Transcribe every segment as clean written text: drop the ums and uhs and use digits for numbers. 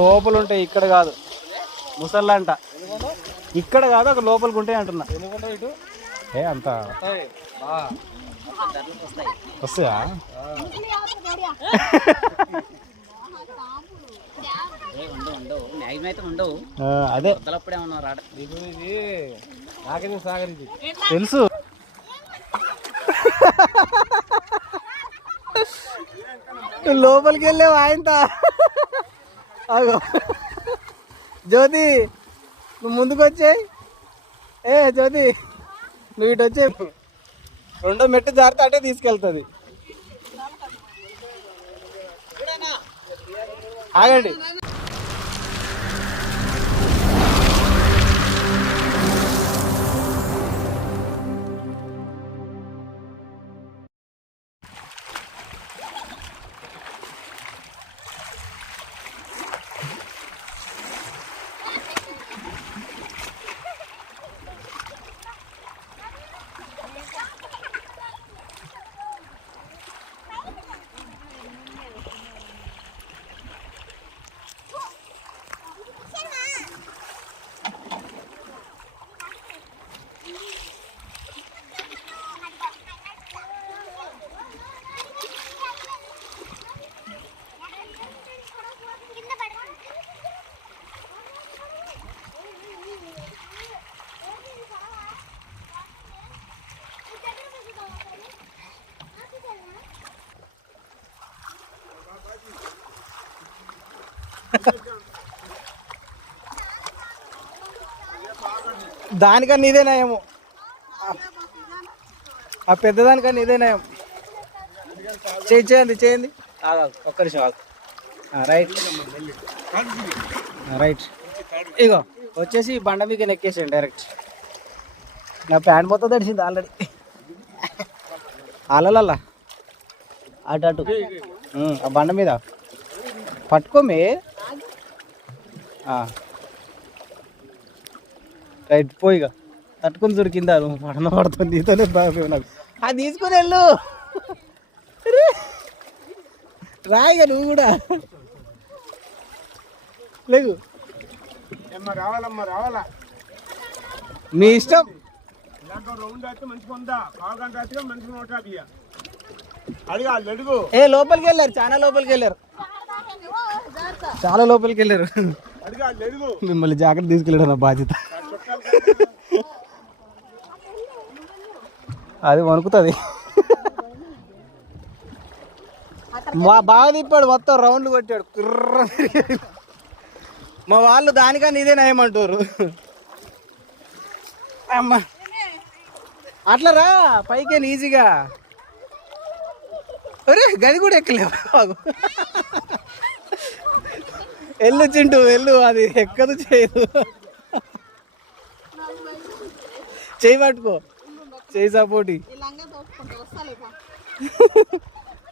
లోపల ఉంటాయి, ఇక్కడ కాదు. ముసళ్ళ అంట ఇక్కడ కాదు, అక్కడ లోపలికి ఉంటాయి అంటున్నా. ఏ అంత వస్తాయా? అదే తెలుసు. లోపలికి వెళ్ళావు ఆయనతో. అగో జ్యోతి, నువ్వు ముందుకు వచ్చాయి. ఏ జ్యోతి, నువ్వు ఇటు వచ్చే. రెండో మెట్టు జారితే అటే తీసుకెళ్తుంది. ఆగండి. దానికన్నా ఇదే నయము, ఆ పెద్దదానికన్నా ఇదే నయం. చేయండి చేయండి. ఒక్క నిమిషం ఆగు. Right right. ఇగో వచ్చేసి బండ మీకు ఎక్కేసాను డైరెక్ట్. నా ప్యాంట్ మొత్తం తడిసింది ఆల్రెడీ. అలలల్లా అటు అటు ఆ బండ మీద పట్టుకోమే. రైట్ పోయిగా తట్టుకొని దొరికిందా? నువ్వు పడన పడుతుంది, నీతోనే బాగా నాకు. అది తీసుకొని వెళ్ళు. రాయిగా నువ్వు కూడా లేవు. రావాలా మీ ఇష్టం. ఏ లోపలికి వెళ్ళారు, చాలా లోపలికి వెళ్ళారు, చాలా లోపలికి వెళ్ళారు. మిమ్మల్ని జాగ్రత్త తీసుకెళ్ళడం నా బాధ్యత. అది వణుకుతుంది. మా బాగా తిప్పాడు, మొత్తం రౌండ్లు కొట్టాడు. కుర్ర మా వాళ్ళు దానికన్నా ఇదే నయమంటారు. అమ్మా అట్లా రా పైకి ఈజీగా. అరే గది కూడా ఎక్కలేవు. ఎల్లు చింటూ ఎల్లు, అది ఎక్కదు చేయదు. చేయి పట్టుకో, చేయి సపోర్టి.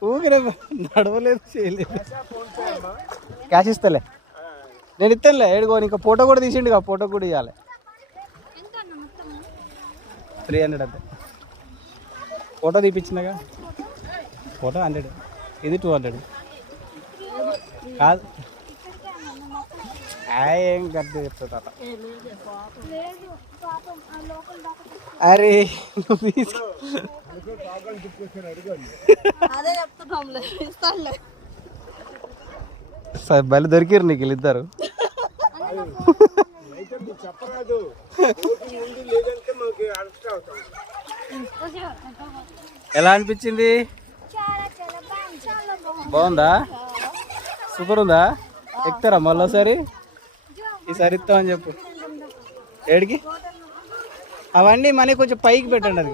ఊగిరే నడవలేదు, చేయలేదు. క్యాష్ ఇస్తలే, నేను ఇస్తానులే. ఏడుకో ఇంకా ఫోటో కూడా తీసిండు, ఫోటో కూడా ఇవ్వాలి. 300 అంతే. ఫోటో తీపించినాగా, ఫోటో 100, ఇది 200 కాదు. ఏం గడ్డ చెప్తా. అరే బలి దొరికిరు నీకు వీళ్ళిద్దరు. ఎలా అనిపించింది? బాగుందా? సూపర్ ఉందా? ఎక్కుతారా మళ్ళీసారి? ఈసారి ఇస్తామని చెప్పు. ఏడికి అవన్నీ మనీ కొంచెం పైకి పెట్టండి. అది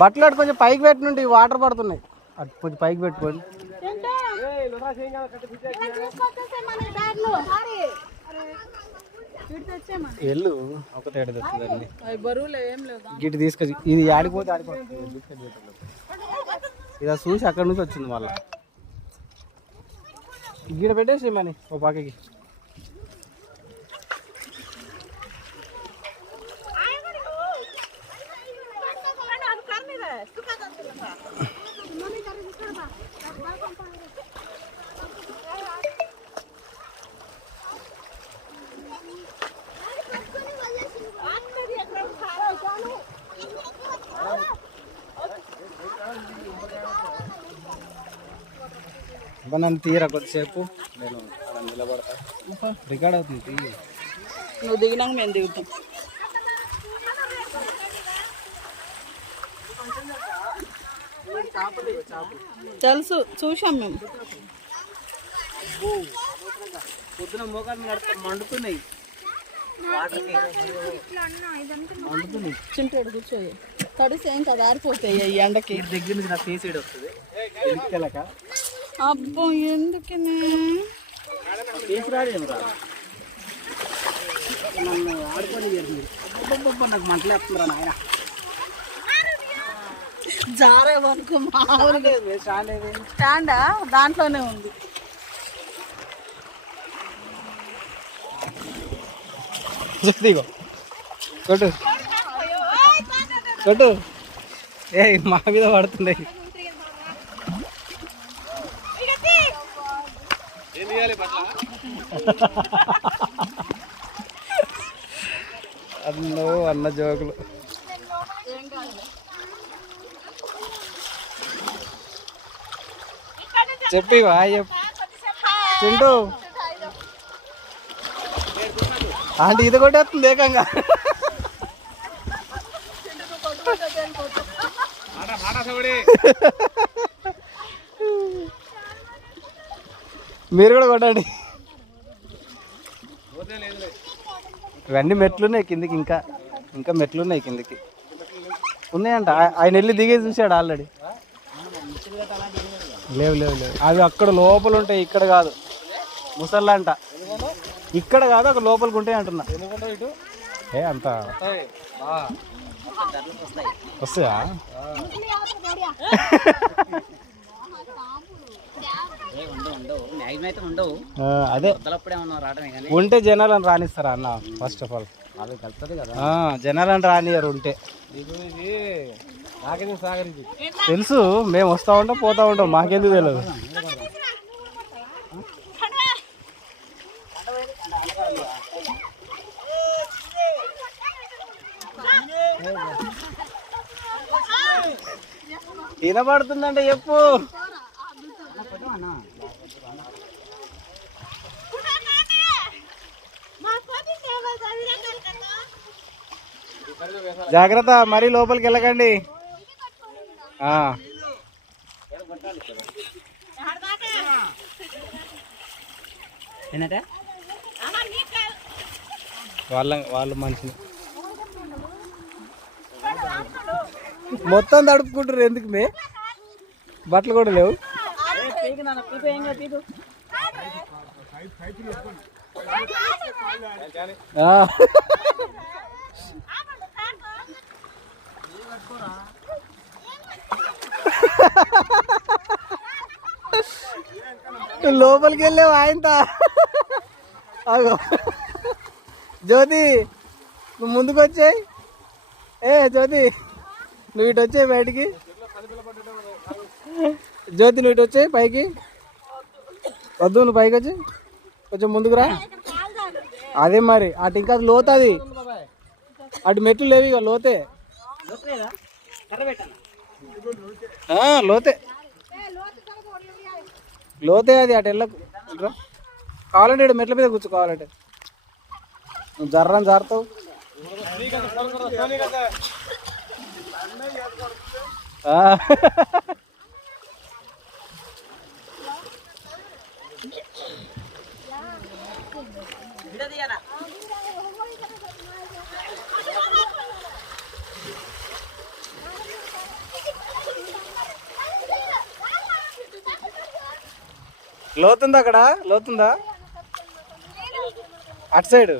బట్టలు అటు కొంచెం పైకి పెట్టినండి, వాటర్ పడుతున్నాయి. అటు కొంచెం పైకి పెట్టుకోండి. ఎల్లు ఒకటే తెచ్చుదండి, గిట్టి తీసుకొచ్చి ఇది ఆడిపోతే ఆడిపోతుంది. ఇదా చూసి అక్కడ నుంచి వచ్చింది మళ్ళా. గీడ పెట్టేసి మని ఓ పక్కకి. నన్ను తీయరా కొద్దిసేపు, నేను అలా నిలబడతా. రికార్డ్ అవుతుంది. నువ్వు దిగినాక మేము దిగుతాం. తెలుసు, చూసాం మేము. పొద్దున మోకాలు మండుతున్నాయి. చింటాడు కూర్చోదు, తడిసి ఏం కదా ఆరిపోతాయి ఈ ఎండకి. దగ్గర నుంచి నాకు తీసేడు వస్తుంది. అబ్బో ఎందుకనే నన్ను ఆడుకొని నాకు మంటలు వేస్తున్నారా నాయన. జారే వరకు మామూలుగా స్టాండా దాంట్లోనే ఉంది. కొట్టు కొట్టు. ఏ మా మీద పడుతుంది. అన్నో అన్న జోకులు. చెప్పి చింటూ ఆంటీ ఇది కొట్టేస్తుంది ఏకంగా. మీరు కూడా కొట్టండి. ఇవన్నీ మెట్లున్నాయి కిందికి, ఇంకా ఇంకా మెట్లున్నాయి కిందికి ఉన్నాయంట. ఆయన వెళ్ళి దిగే చూశాడు ఆల్రెడీ. లేవు లేవు లేవు, అవి అక్కడ లోపల ఉంటాయి, ఇక్కడ కాదు. ముసళ్ళ అంట, ఇక్కడ కాదు అక్కడ లోపలికి ఉంటాయి అంటున్నా. ఏ అంత వస్తాయా? అదే ఉంటే జనాలను రానిస్తారా అన్న? ఫస్ట్ ఆఫ్ ఆల్ జనాలను రానియరు ఉంటే. తెలుసు, మేము వస్తూ ఉంటాం పోతా ఉంటాం, మాకెందుకు తెలియదు. వినబడుతుందంటే చెప్పు. జాగ్రత్త, మరీ లోపలికి వెళ్ళకండి. వాళ్ళు మనిషిని మొత్తం తడుపుకుంటారు. ఎందుకు మే బట్టలు కూడా లేవు. లోపలికి వెళ్ళావు ఆయనతో. అగో జ్యోతి, నువ్వు ముందుకు వచ్చాయి. ఏ జ్యోతి, నువ్వు ఇటు వచ్చాయి బయటికి. జ్యోతి, నువ్వు ఇటు వచ్చాయి పైకి. వద్దు, నువ్వు పైకి వచ్చి కొంచెం ముందుకు రా. అదే మరి అటు ఇంకా లోతది, అటు మెట్లు లేవు ఇక. లోతే లోతే లోతే అది. అటు వెళ్ళకు. కావాలంటే ఇటు మెట్ల మీద కూర్చోవాలంటే నువ్వు జర్రని జారుతావు. లోతుందా అక్కడ? లోతుందా? అటు సైడ్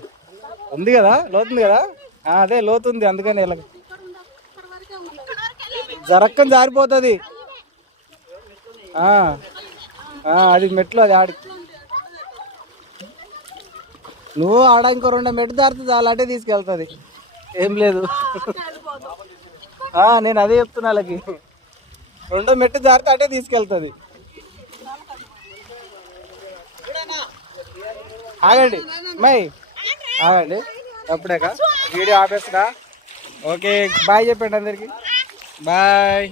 ఉంది కదా, లోతుంది కదా. అదే లోతుంది, అందుకని ఇలా జరక్కని జారిపోతుంది. అది మెట్లు, అది ఆడి నువ్వు ఆడ ఇంకో 2 మెట్టు దారితే చాలా అటే తీసుకెళ్తుంది, ఏం లేదు. నేను అదే చెప్తున్నా వాళ్ళకి, 2 మెట్టు దారితే అటే తీసుకెళ్తుంది. ఆగండి మై, ఆగండి అప్పుడేకా వీడియో ఆపేస్తున్నా. ఓకే బాయ్ చెప్పండి అందరికి, బాయ్.